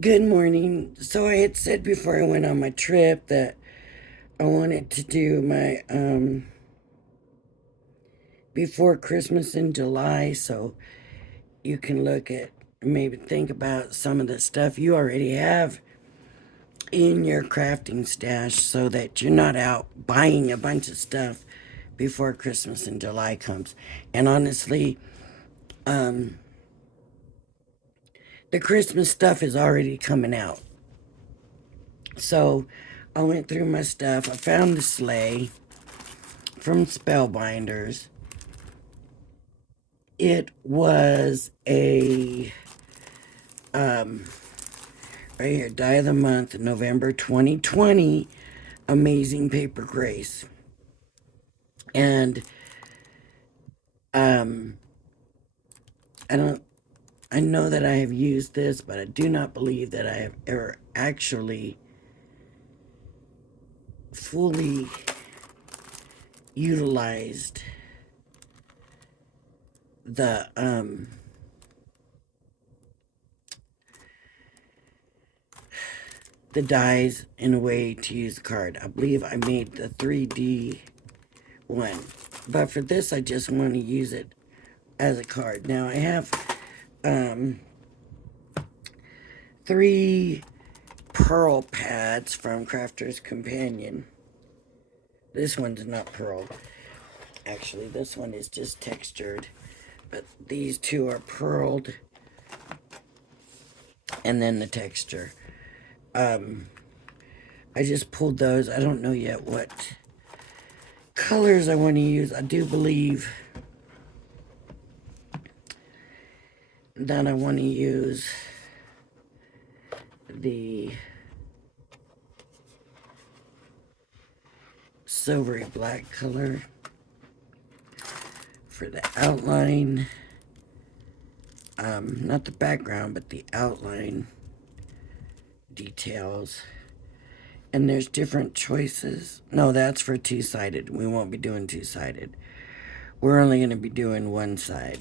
Good morning. So I had said before I went on my trip that I wanted to do my before Christmas in July, so you can look at, maybe think about some of the stuff you already have in your crafting stash so that you're not out buying a bunch of stuff before Christmas in July comes. And honestly, the Christmas stuff is already coming out. So I went through my stuff. I found the sleigh from Spellbinders. It was a right here, Die of the Month, November 2020, Amazing Paper Grace. And um I don't I know that I have used this, but I do not believe that I have ever actually fully utilized the the dies in a way to use the card. I believe I made the 3D one. But for this, I just want to use it as a card. Now, I have um, 3 pearl pads from Crafter's Companion. This one's not pearl. Actually, this one is just textured. But these 2 are pearled. And then the texture. I just pulled those. I don't know yet what colors I want to use. I do believe that I want to use the silvery black color for the outline. Not the background, but the outline details. And there's different choices. No, that's for two-sided. We won't be doing two-sided. We're only going to be doing one side.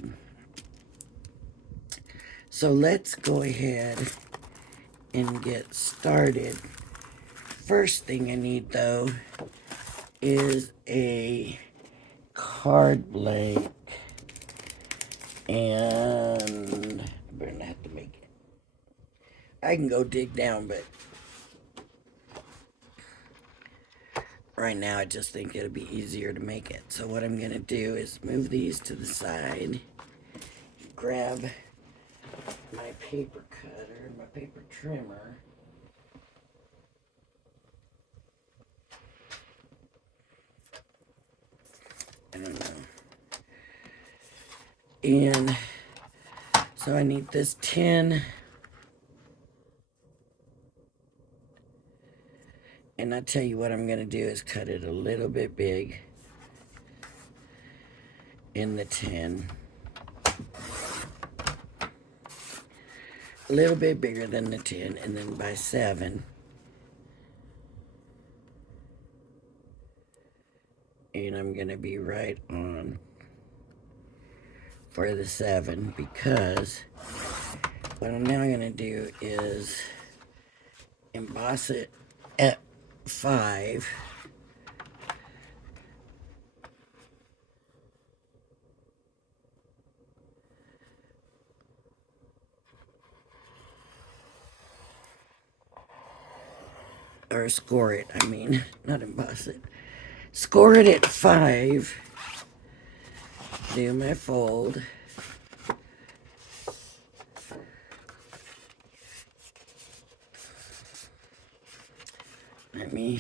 So let's go ahead and get started. First thing I need, though, is a card blank. And I'm going to have to make it. I can go dig down, but right now I just think it'll be easier to make it. So what I'm going to do is move these to the side, grab my paper cutter, my paper trimmer, I don't know. And so I need this tin. And I tell you what I'm going to do is cut it a little bit big in the tin. A little bit bigger than the tin, and then by 7. And I'm going to be right on for the 7, because what I'm now going to do is emboss it at 5. Or score it, I mean, not emboss it. Score it at 5. Do my fold. Let me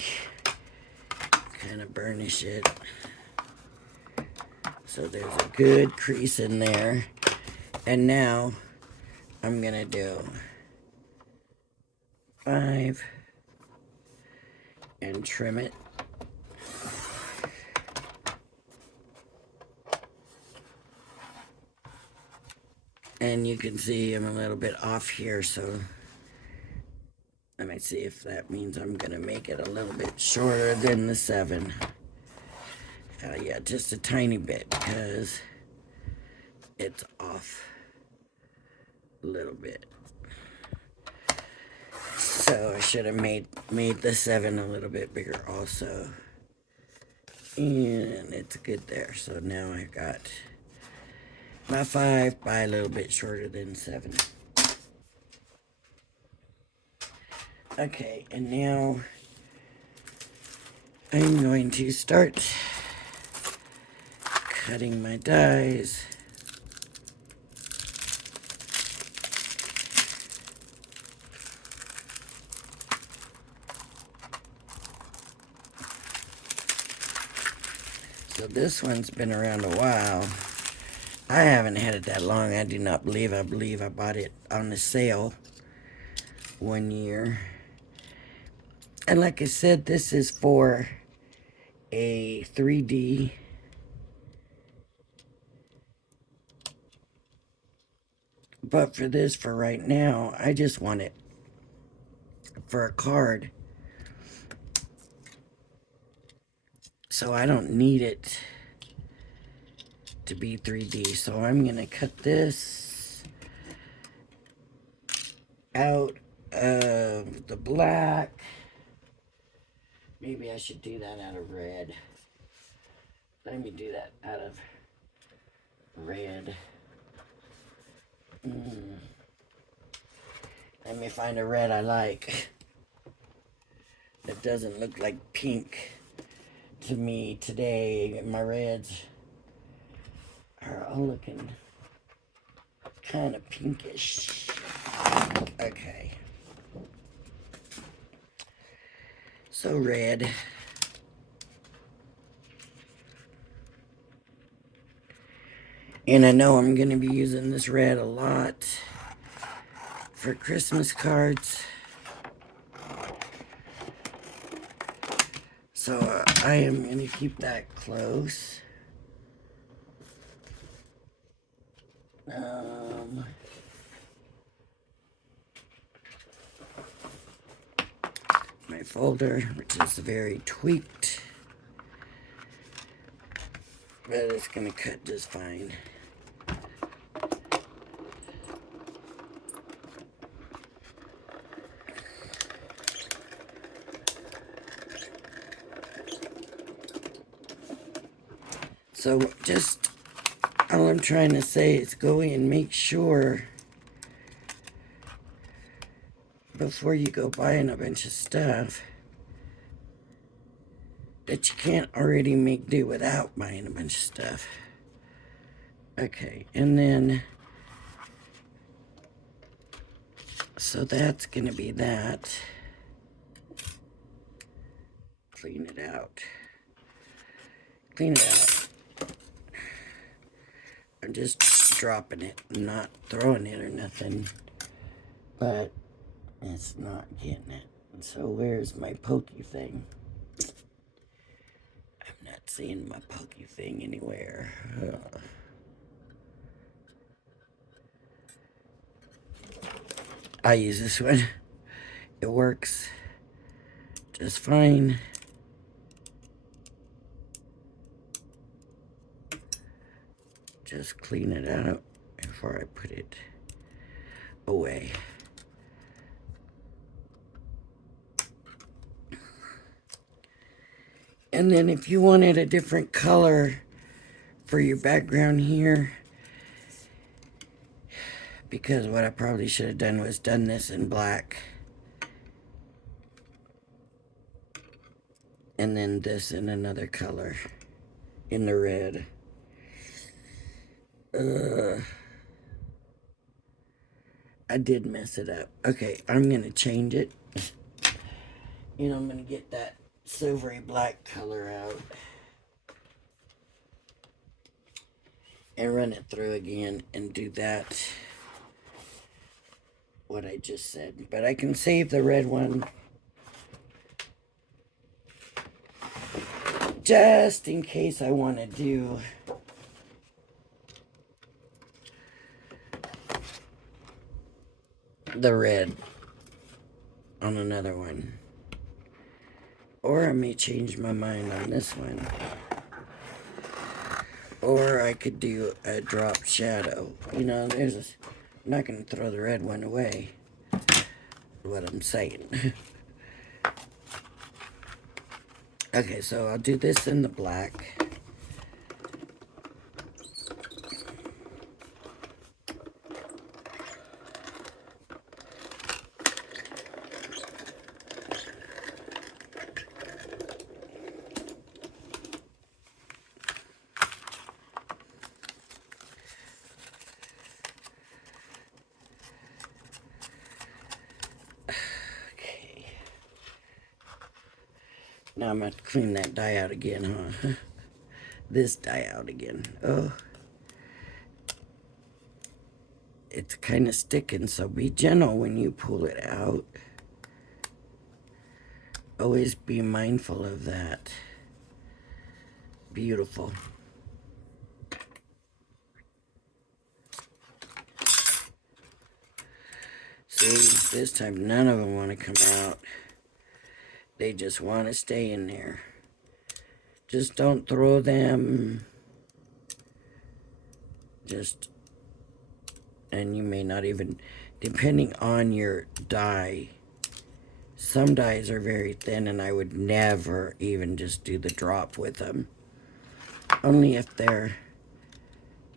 kind of burnish it so there's a good crease in there. And now I'm going to do 5 and trim it. And you can see I'm a little bit off here, so let me see if that means I'm going to make it a little bit shorter than the 7. Yeah, just a tiny bit, because it's off a little bit. So I should have made the 7 a little bit bigger also. And it's good there. So now I got my 5 by a little bit shorter than 7. Okay, and now I'm going to start cutting my dies. So this one's been around a while. I haven't had it that long. I do not believe. I believe I bought it on the sale one year. And like I said, this is for a 3D. But for this, for right now, I just want it for a card. So I don't need it to be 3D. So I'm going to cut this out of the black. Maybe I should do that out of red. Let me do that out of red. Let me find a red I like. That doesn't look like pink to me today. My reds are all looking kind of pinkish. Okay. So red. And I know I'm going to be using this red a lot for Christmas cards. So I am going to keep that close. My folder, which is very tweaked, but it's going to cut just fine. So just all I'm trying to say is go in and make sure before you go buying a bunch of stuff that you can't already make do without buying a bunch of stuff. Okay, and then so that's gonna be that. Clean it out. Clean it out. I'm just dropping it, I'm not throwing it or nothing, but it's not getting it. And so where's my pokey thing? I'm not seeing my pokey thing anywhere. I use this one. It works just fine. Just clean it out before I put it away. And then if you wanted a different color for your background here, because what I probably should have done was done this in black. And then this in another color, in the red. I did mess it up. Okay, I'm going to change it. You know, I'm going to get that silvery black color out. And run it through again and do that. What I just said. But I can save the red one. Just in case I want to do the red on another one. Or I may change my mind on this one. Or I could do a drop shadow. You know, I'm not going to throw the red one away. what I'm saying. Okay, so I'll do this in the black. Okay. Now I'm going to clean that dye out again, huh? This dye out again. Oh. It's kind of sticking, so be gentle when you pull it out. Always be mindful of that. Beautiful. See, this time none of them want to come out. They just want to stay in there. Just don't throw them. And you may not even, depending on your dye, some dyes are very thin and I would never even just do the drop with them. Only if they're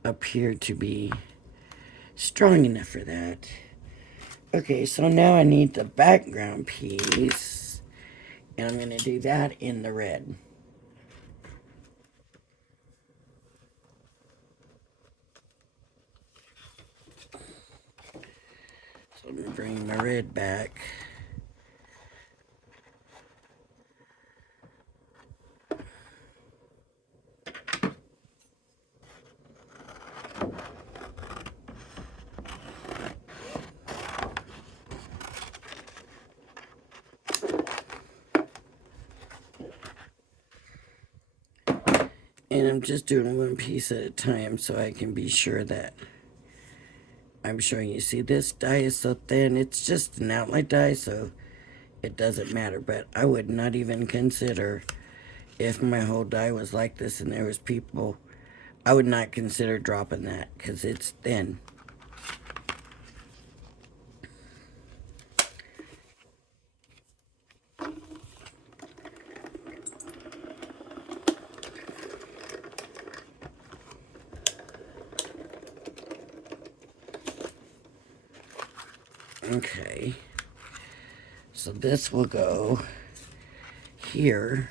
appear to be strong enough for that. Okay, so now I need the background piece, and I'm going to do that in the red. So I'm going to bring my red back. And I'm just doing one piece at a time so I can be sure that I'm showing you. See, this dye is so thin. It's just an outline dye, so it doesn't matter. But I would not even consider, if my whole dye was like this and there was people, I would not consider dropping that because it's thin. Okay, so this will go here.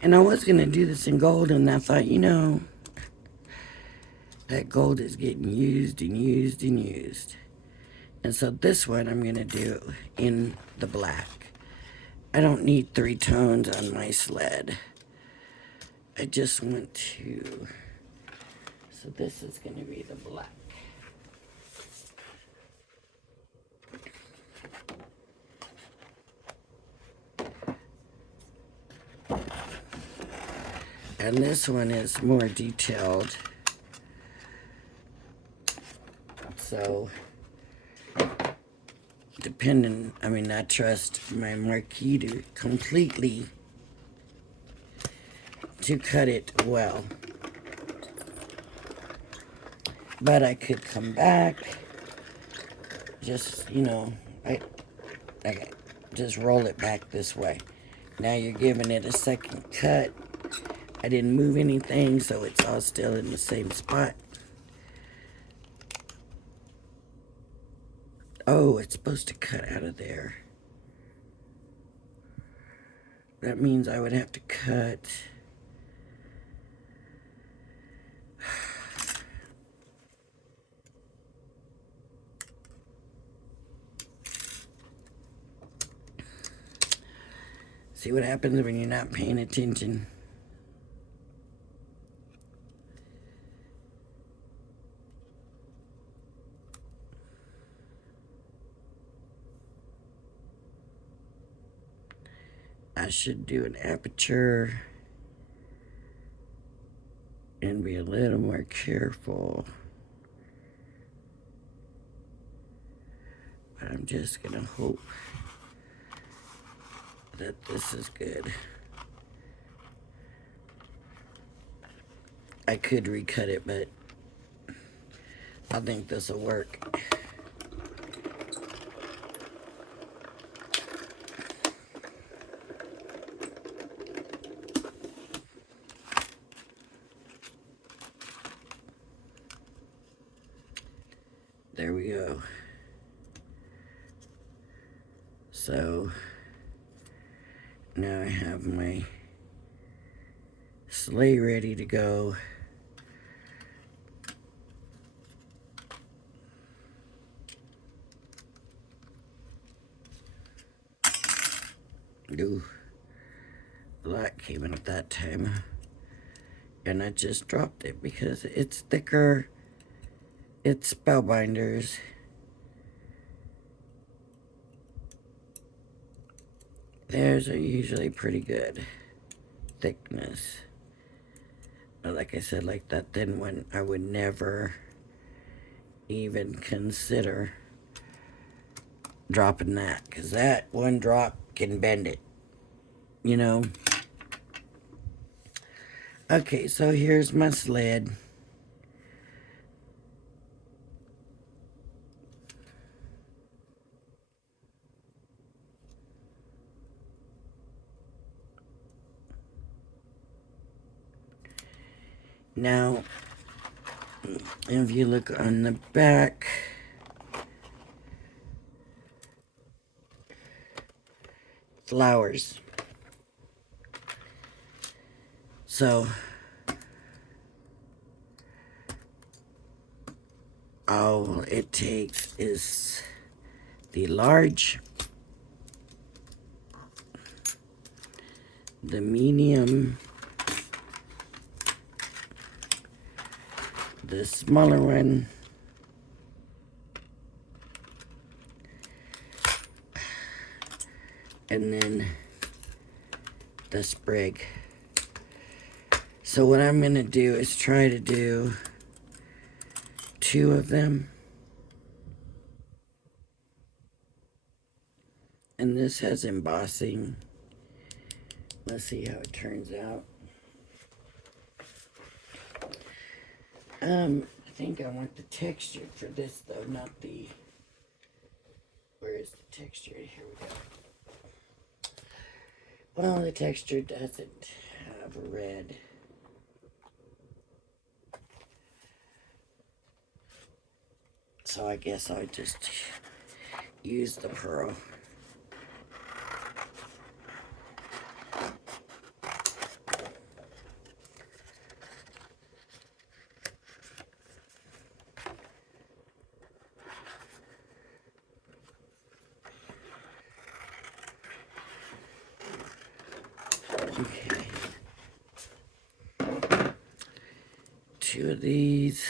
And I was going to do this in gold, and I thought, you know, that gold is getting used and used and used. And so this one I'm going to do in the black. I don't need 3 tones on my sled. I just want to, so this is going to be the black. And this one is more detailed. So, depending, I mean, I trust my marquee to completely to cut it well. But I could come back, just, you know, okay, just roll it back this way. Now you're giving it a second cut. I didn't move anything, so it's all still in the same spot. Oh, it's supposed to cut out of there. That means I would have to cut. See what happens when you're not paying attention. I should do an aperture and be a little more careful. But I'm just gonna hope that this is good. I could recut it, but I think this will work. There we go. So now I have my sleigh ready to go. Ooh, a lot came in at that time. And I just dropped it because it's thicker. It's Spellbinders. Theirs are usually pretty good thickness. But like I said, like that thin one, I would never even consider dropping that, because that one drop can bend it, you know. Okay, so here's my sled. Now, if you look on the back, flowers. So, all it takes is the large, the medium, the smaller one, and then the sprig. So what I'm going to do is try to do 2 of them. And this has embossing. Let's see how it turns out. I think I want the texture for this though, not the... Where is the texture? Here we go. Well, the texture doesn't have a red. So I guess I'll just use the pearl. Okay. 2 of these.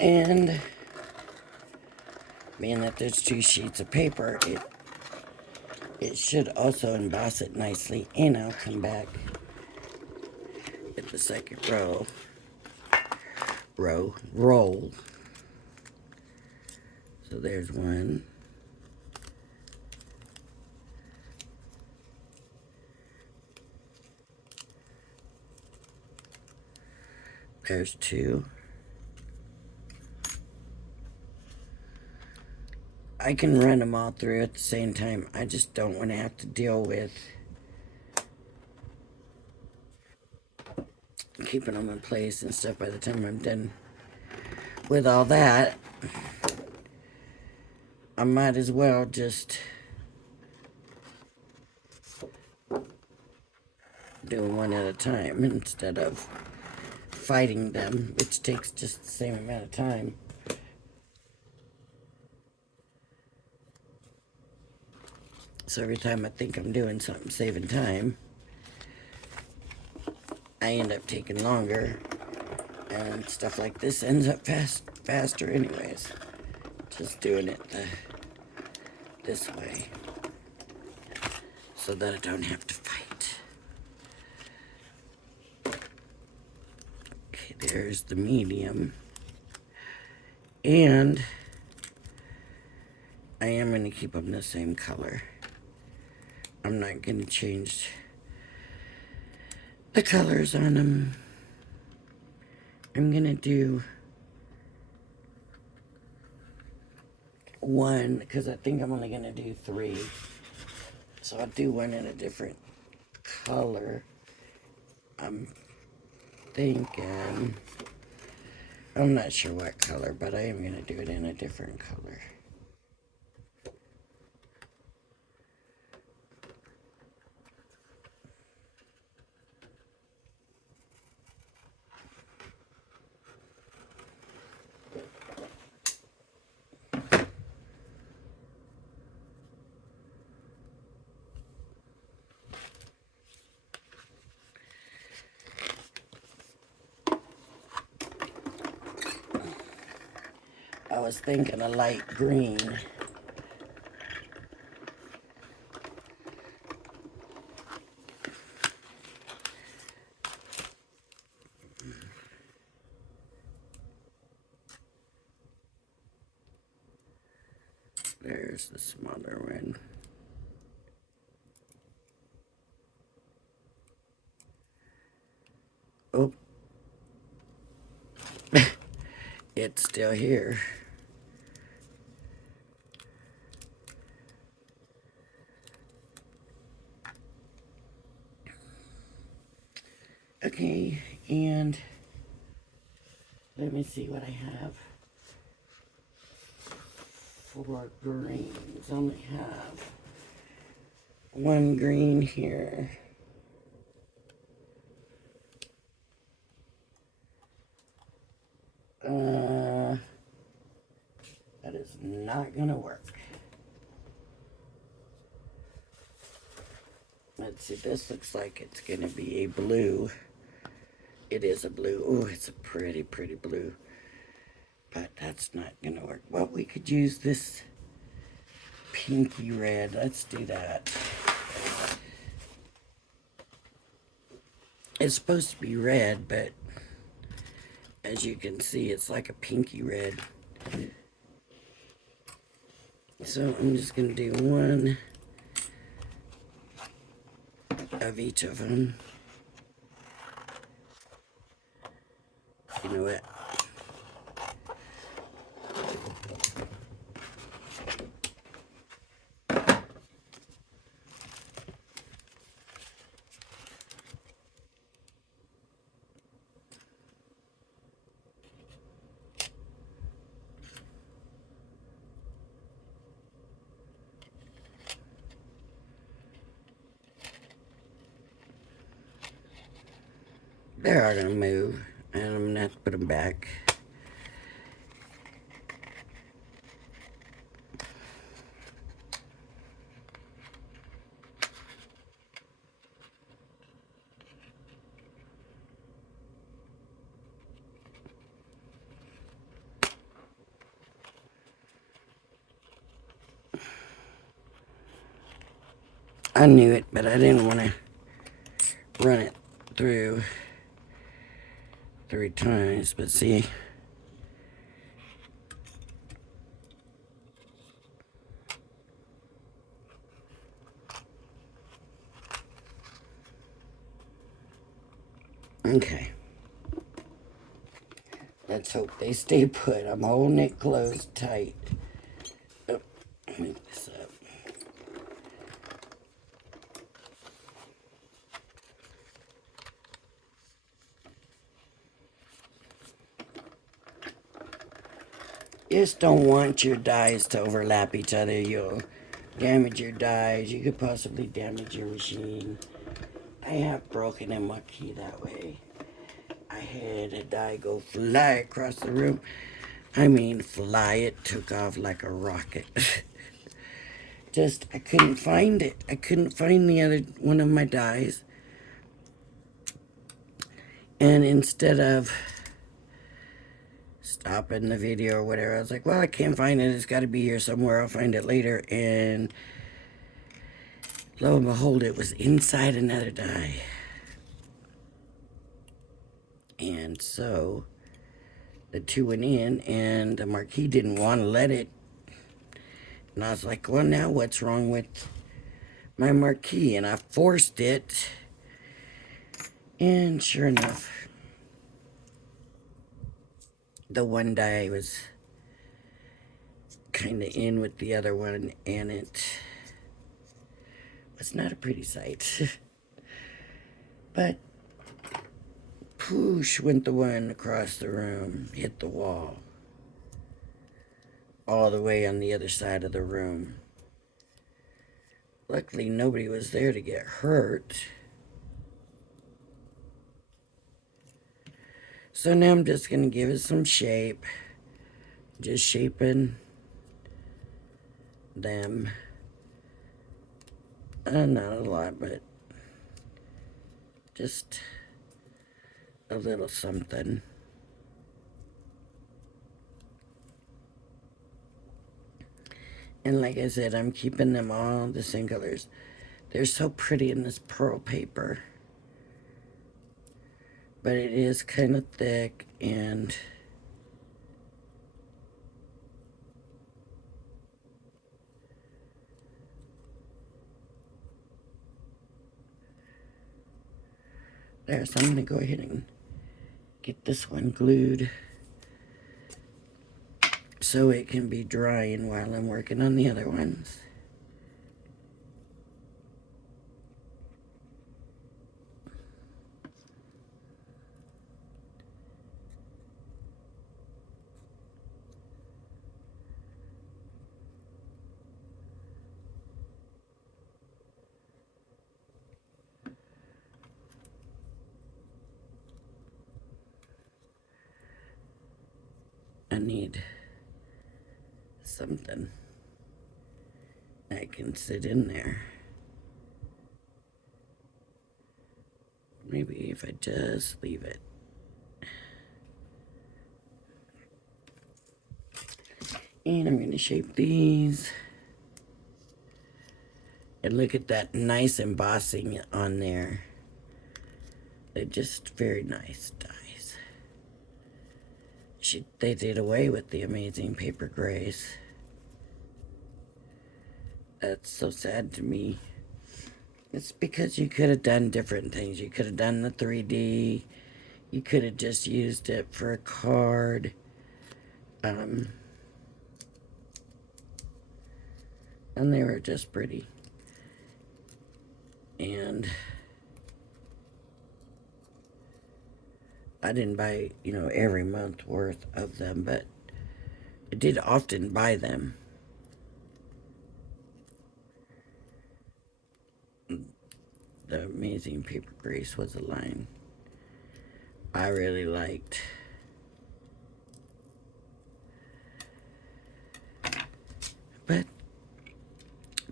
And being that there's 2 sheets of paper, it should also emboss it nicely. And I'll come back with the second roll. So there's one. There's 2. I can run them all through at the same time. I just don't want to have to deal with keeping them in place and stuff by the time I'm done with all that. I might as well just do one at a time instead of fighting them, which takes just the same amount of time. So every time I think I'm doing something saving time, I end up taking longer, and stuff like this ends up faster anyways. Just doing it this way. so that I don't have to fight. Okay, there's the medium. And I am going to keep them the same color. I'm not going to change the colors on them. I'm going to do one because I think I'm only going to do 3. So I'll do one in a different color. I'm thinking, I'm not sure what color, but I am going to do it in a different color. I was thinking a light green. There's the smaller one. Oh. It's still here. Okay, and let me see what I have for greens. I only have one green here. That is not gonna work. Let's see, this looks like it's gonna be a blue. It is a blue. Oh, it's a pretty, pretty blue. But that's not gonna work. Well, we could use this pinky red. Let's do that. It's supposed to be red, but as you can see, it's like a pinky red. So I'm just gonna do one of each of them. You know what? They are gonna move, and I'm gonna have to put them back. I knew it, but I didn't want to run it through 3 times, but see. Okay. Let's hope they stay put. I'm holding it closed tight. Oh, move this up. Just don't want your dies to overlap each other. You'll damage your dies. You could possibly damage your machine. I have broken in my key that way. I had a die go fly across the room. I mean, fly. It took off like a rocket. Just, I couldn't find it. I couldn't find the other one of my dies. And instead of stopping the video or whatever, I was like, well, I can't find it. It's got to be here somewhere. I'll find it later. And Lo and behold, it was inside another die. And so the two went in, and the Marquis didn't want to let it. And I was like, well, now what's wrong with my Marquis? And I forced it. And sure enough, the one die was kind of in with the other one, and it was not a pretty sight. But poosh went the one across the room, hit the wall, all the way on the other side of the room. Luckily, nobody was there to get hurt. So now I'm just going to give it some shape. Just shaping them. Not a lot, but just a little something. And like I said, I'm keeping them all the same colors. They're so pretty in this pearl paper. But it is kind of thick, and there, so I'm going to go ahead and get this one glued so it can be drying while I'm working on the other ones. I need something that can sit in there. Maybe if I just leave it. And I'm going to shape these. And look at that nice embossing on there. They're just very nice dies. They did away with the amazing paper grays. That's so sad to me. It's because you could have done different things. You could have done the 3D. You could have just used it for a card. And they were just pretty. And I didn't buy, every month worth of them, but I did often buy them. The Amazing Paper Grace was a line I really liked. But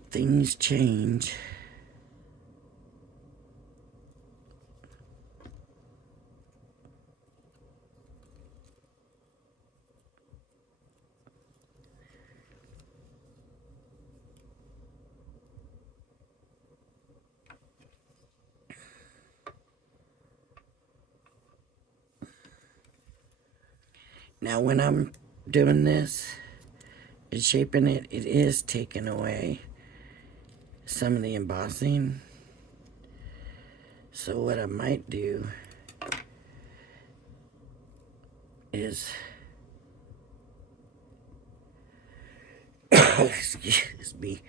things change. Now when I'm doing this and shaping it, it is taking away some of the embossing. So what I might do is, excuse me,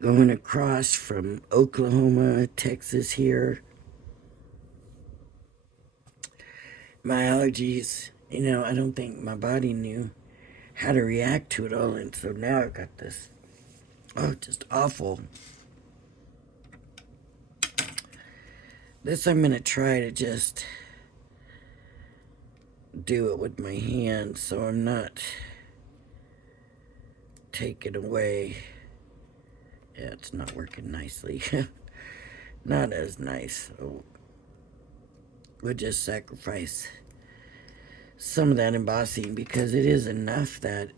going across from Oklahoma, Texas here. My allergies, I don't think my body knew how to react to it all, and so now I've got this, just awful. This I'm going to try to just do it with my hands so I'm not taking away. Yeah, it's not working nicely. Not as nice. So we'll just sacrifice some of that embossing, because it is enough that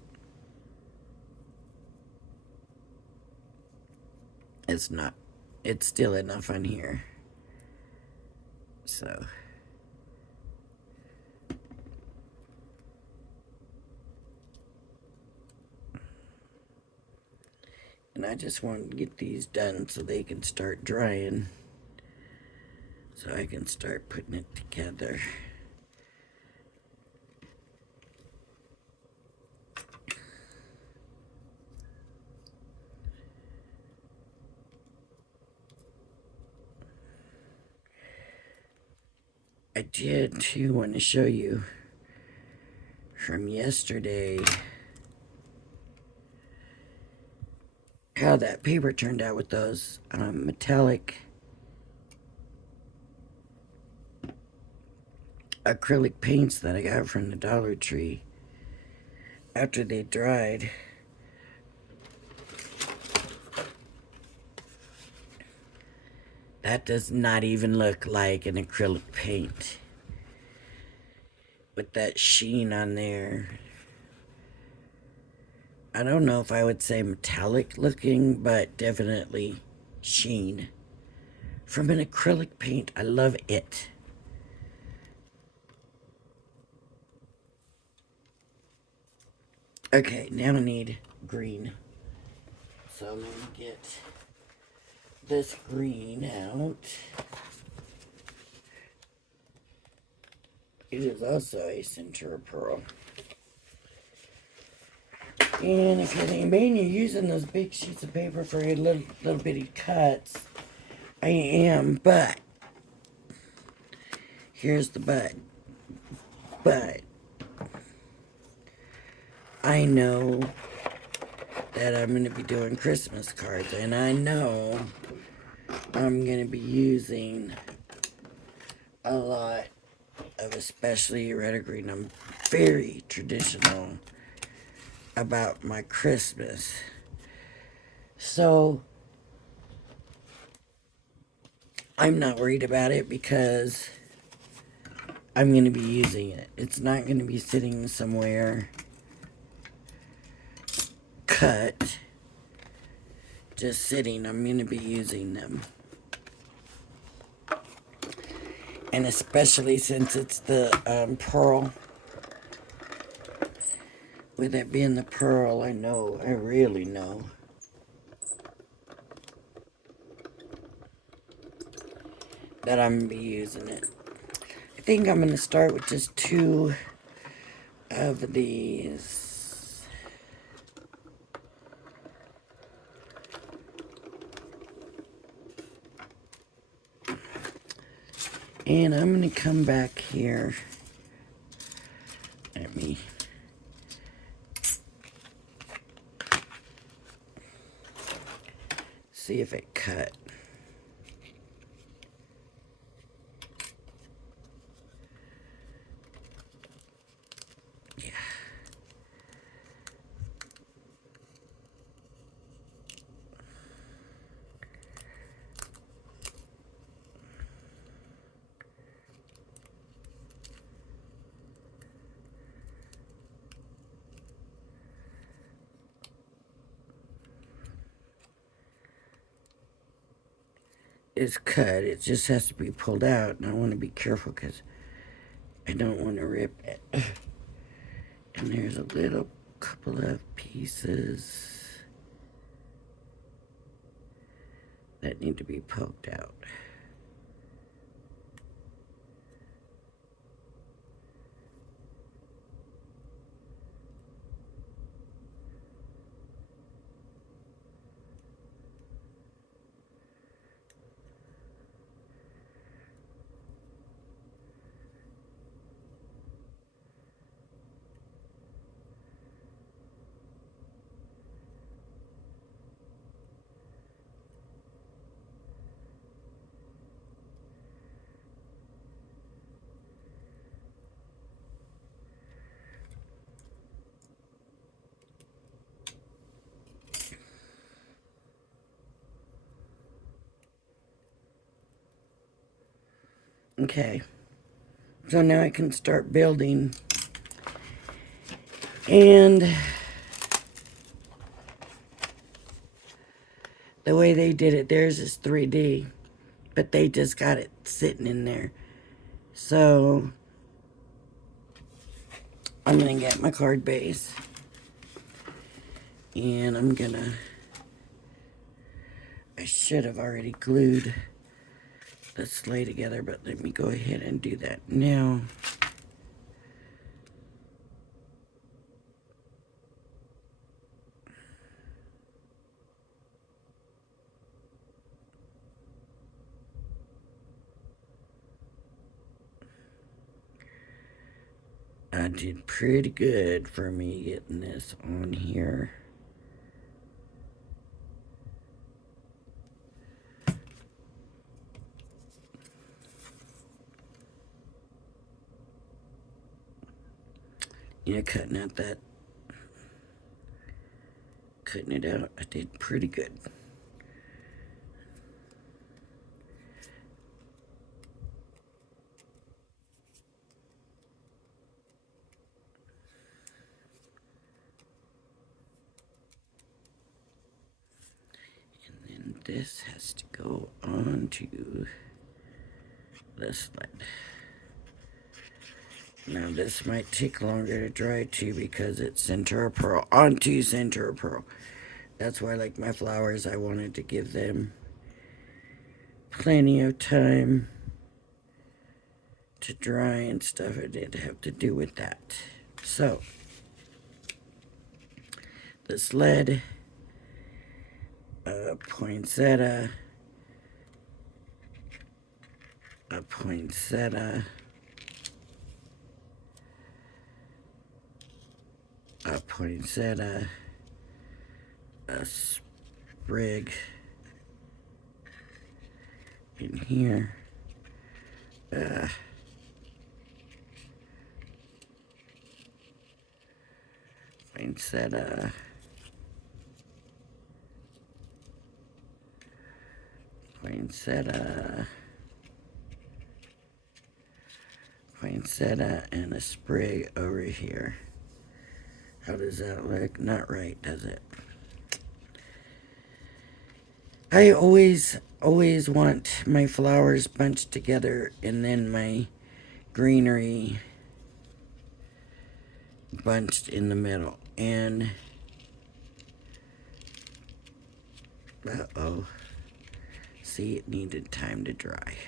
it's still enough on here. So and I just wanted to get these done so they can start drying, so I can start putting it together. I did too want to show you from yesterday how that paper turned out with those metallic acrylic paints that I got from the Dollar Tree after they dried. That does not even look like an acrylic paint with that sheen on there. I don't know if I would say metallic looking, but definitely sheen from an acrylic paint. I love it. Okay, now I need green. So I'm going to get this green out. It is also a center of pearl. And if you're thinking, you're using those big sheets of paper for your little bitty cuts, I am, but here's the but I know that I'm going to be doing Christmas cards, and I know I'm going to be using a lot of especially red or green. I'm very traditional about my Christmas. So I'm not worried about it because I'm going to be using it. It's not going to be sitting somewhere cut, just sitting. I'm going to be using them. And especially since it's the pearl. With it being the pearl, I really know that I'm going to be using it. I think I'm going to start with just 2 of these. And I'm going to come back here. Let me see if it cut. Yeah. It's cut. It just has to be pulled out, and I want to be careful because I don't want to rip it. And there's a little couple of pieces that need to be poked out. Okay, so now I can start building And the way they did it, theirs is 3D, but they just got it sitting in there. So I'm gonna get my card base, and I should have already glued the sleigh together, but let me go ahead and do that now. I did pretty good for me getting this on here. Yeah, cutting it out, I did pretty good. And then this has to go onto the sled. Now this might take longer to dry too because it's center of pearl, onto center of pearl. That's why, like my flowers, I wanted to give them plenty of time to dry and stuff. It did have to do with that. So, the sled, a poinsettia, a poinsettia, a poinsettia, a sprig in here, poinsettia, poinsettia, poinsettia, and a sprig over here. How does that look? Not right, does it? I always want my flowers bunched together and then my greenery bunched in the middle. And, uh-oh. See, it needed time to dry.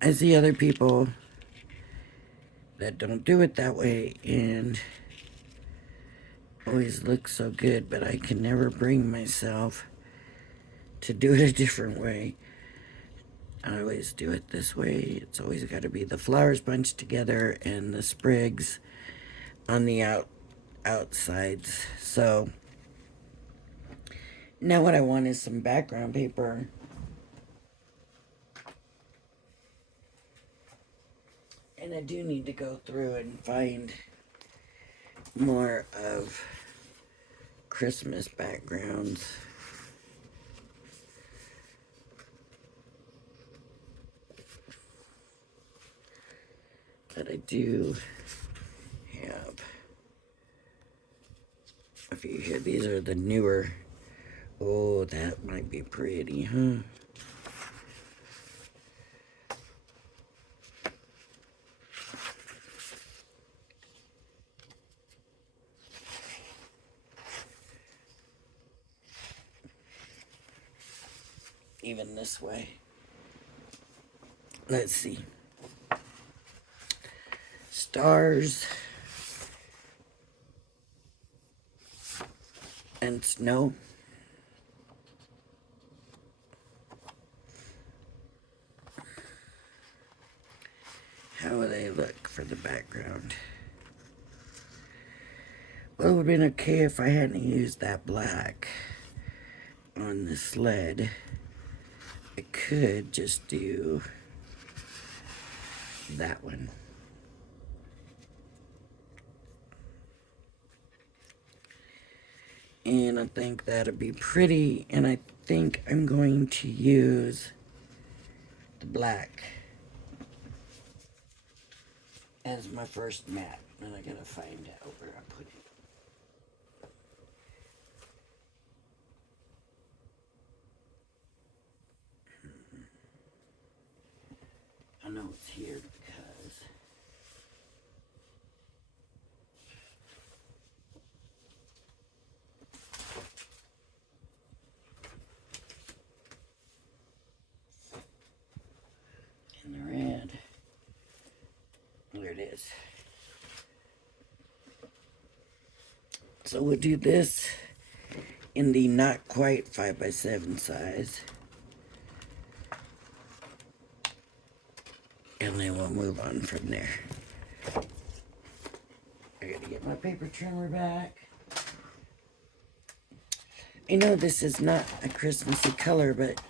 I see other people that don't do it that way and always look so good, but I can never bring myself to do it a different way. I always do it this way. It's always got to be the flowers bunched together and the sprigs on the outsides. So now what I want is some background paper. And I do need to go through and find more of Christmas backgrounds. But I do have a few here. These are the newer. Oh, that might be pretty, huh? Even this way. Let's see. Stars and snow. How will they look for the background? Well, it would have been okay if I hadn't used that black on the sled. I could just do that one. And I think that'll be pretty. And I think I'm going to use the black as my first mat. And I gotta find out where I put it. I know it's here because in the red, there it is. So we'll do this in the not quite 5x7 size. And then we'll move on from there. I gotta get my paper trimmer back. I know this is not a Christmassy color, but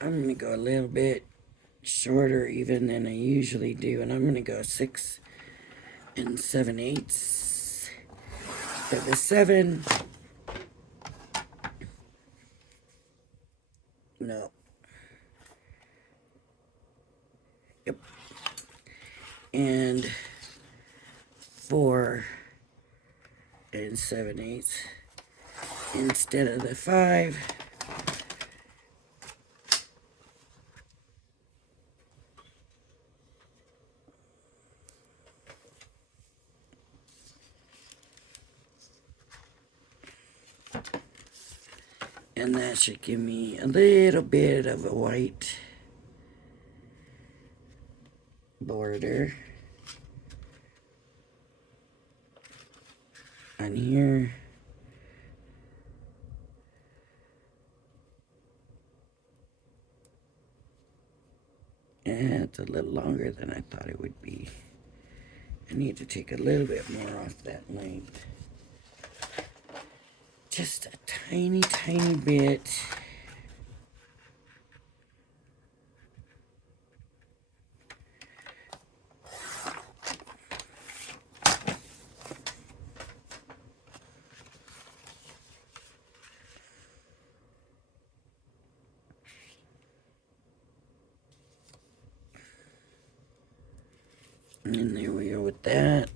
I'm gonna go a little bit shorter even than I usually do, and I'm gonna go 6 7/8. For the 7, no, yep, and 4 7/8 instead of the 5. And that should give me a little bit of a white border on here. And it's a little longer than I thought it would be. I need to take a little bit more off that length. Just a tiny, tiny bit. And there we go with that.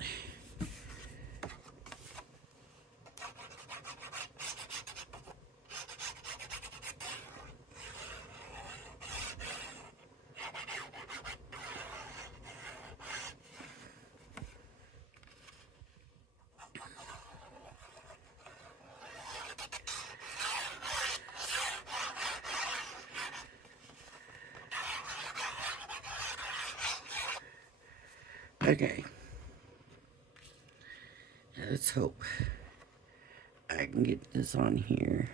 Okay. Let's hope I can get this on here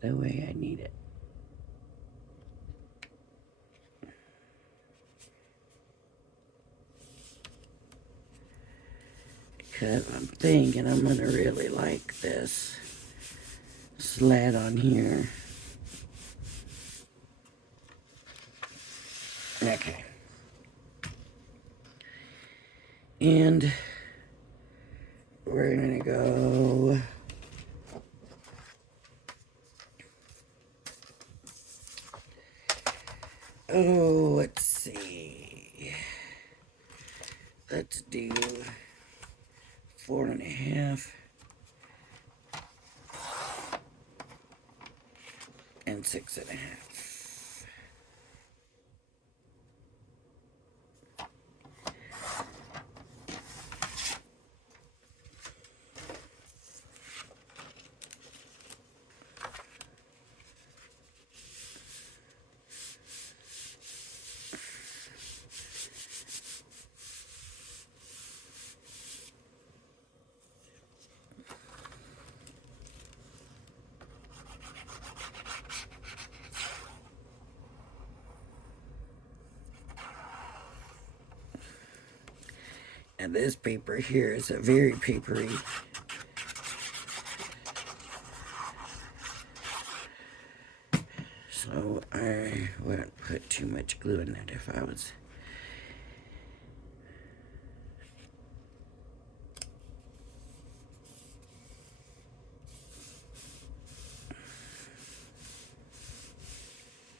the way I need it. Because I'm thinking I'm going to really like this slat on here. Okay. And we're going to go let's see. Let's do 4.5 and 6.5. And this paper here is a very papery So I wouldn't put too much glue in that if I was.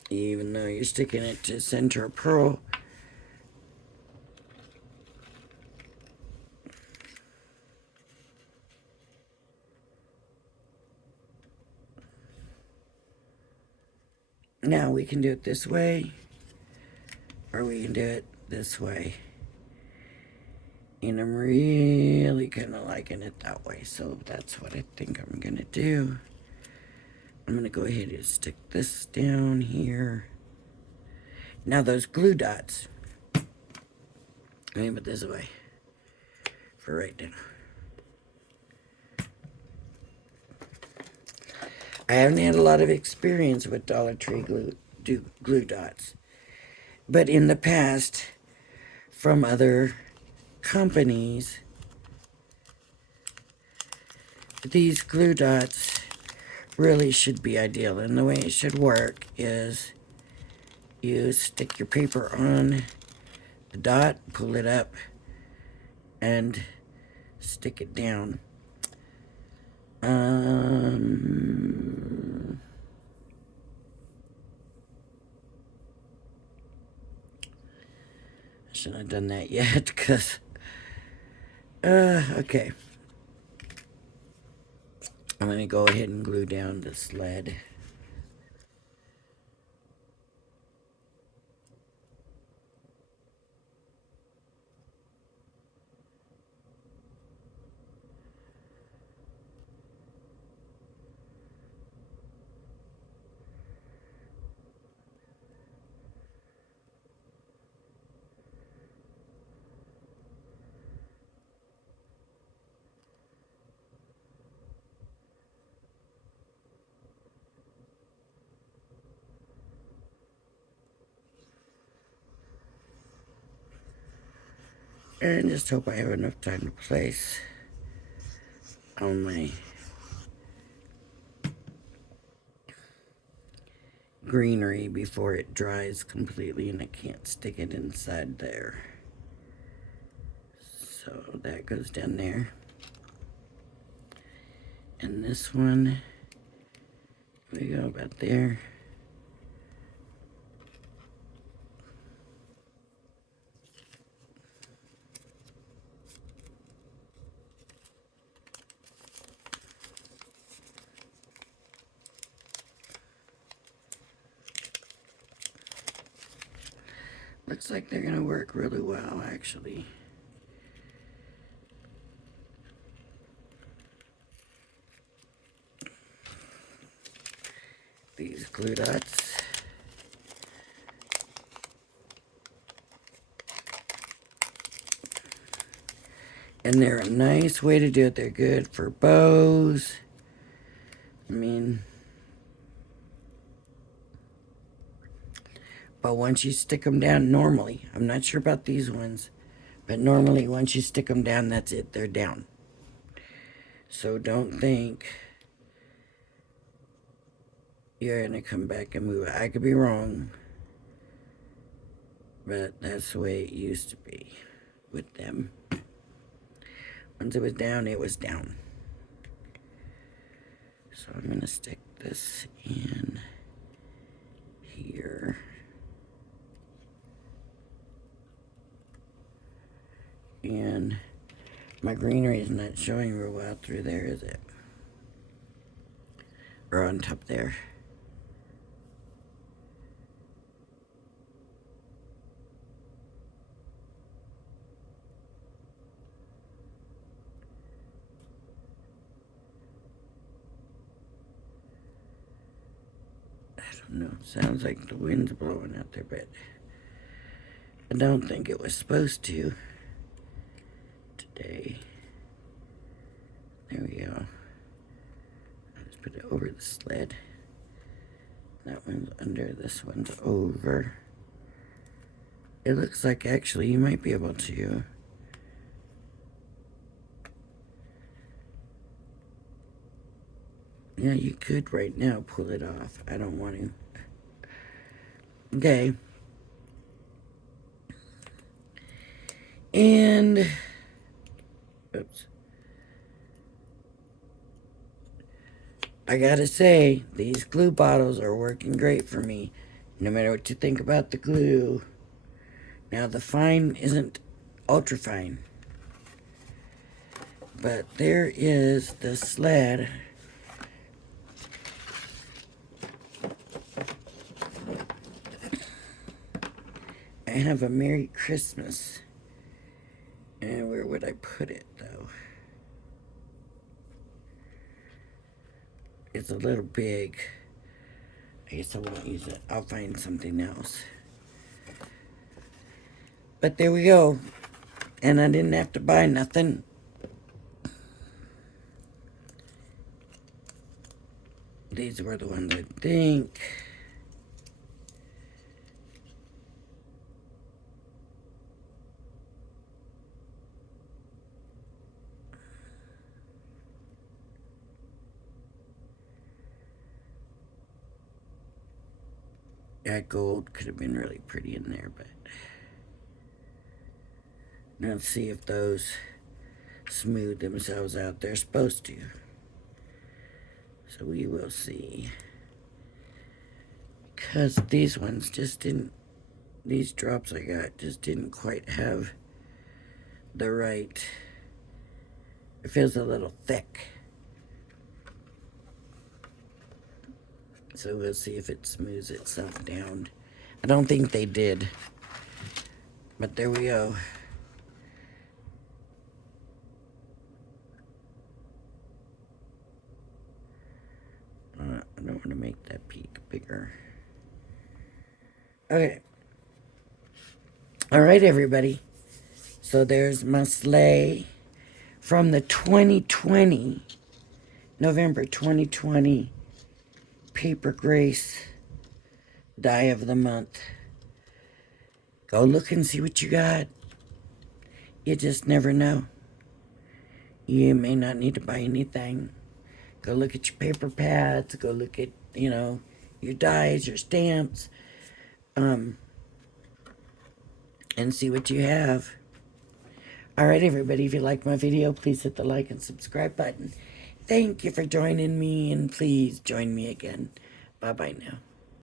Even though you're sticking it to center of pearl. Now we can do it this way, or we can do it this way. And I'm really kind of liking it that way, so that's what I think I'm going to do. I'm going to go ahead and stick this down here. Now those glue dots, let me put this away for right now. I haven't had a lot of experience with Dollar Tree glue dots, but in the past, from other companies, these glue dots really should be ideal. And the way it should work is you stick your paper on the dot, pull it up, and stick it down. I shouldn't have done that yet, because, okay. I'm going to go ahead and glue down the sled. And just hope I have enough time to place on my greenery before it dries completely and I can't stick it inside there. So that goes down there. And this one, we go about there. Looks like they're gonna work really well, actually. These glue dots. And they're a nice way to do it. They're good for bows. I mean, but once you stick them down normally, I'm not sure about these ones, but normally once you stick them down, that's it. They're down. So don't think you're gonna come back and move it. I could be wrong, but that's the way it used to be with them. Once it was down, it was down. So I'm gonna stick this in here. And my greenery is not showing real well through there, is it? Or on top there. I don't know. Sounds like the wind's blowing out there, but I don't think it was supposed to today. There we go. Let's put it over the sled. That one's under, this one's over. It looks like actually you might be able to yeah, you could right now pull it off. I don't want to. Okay. And, oops. I gotta say, these glue bottles are working great for me. No matter what you think about the glue. Now, the fine isn't ultra fine. But there is the sled. I have a Merry Christmas. And where would I put it, though? It's a little big. I guess I won't use it. I'll find something else. But there we go. And I didn't have to buy nothing. These were the ones I think. Yeah, gold could have been really pretty in there, but now let's see if those smooth themselves out. They're supposed to. So we will see. Because these ones just didn't, these drops I got just didn't quite have the right, it feels a little thick. So we'll see if it smooths itself down. I don't think they did. But there we go. I don't want to make that peak bigger. Okay. All right, everybody. So there's my sleigh from the 2020, November 2020 Paper Grace Die of the Month. Go look and see what you got. You just never know. You may not need to buy anything. Go look at your paper pads. Go look at, your dies, your stamps. And see what you have. All right, everybody, if you like my video, please hit the like and subscribe button. Thank you for joining me, and please join me again. Bye-bye now.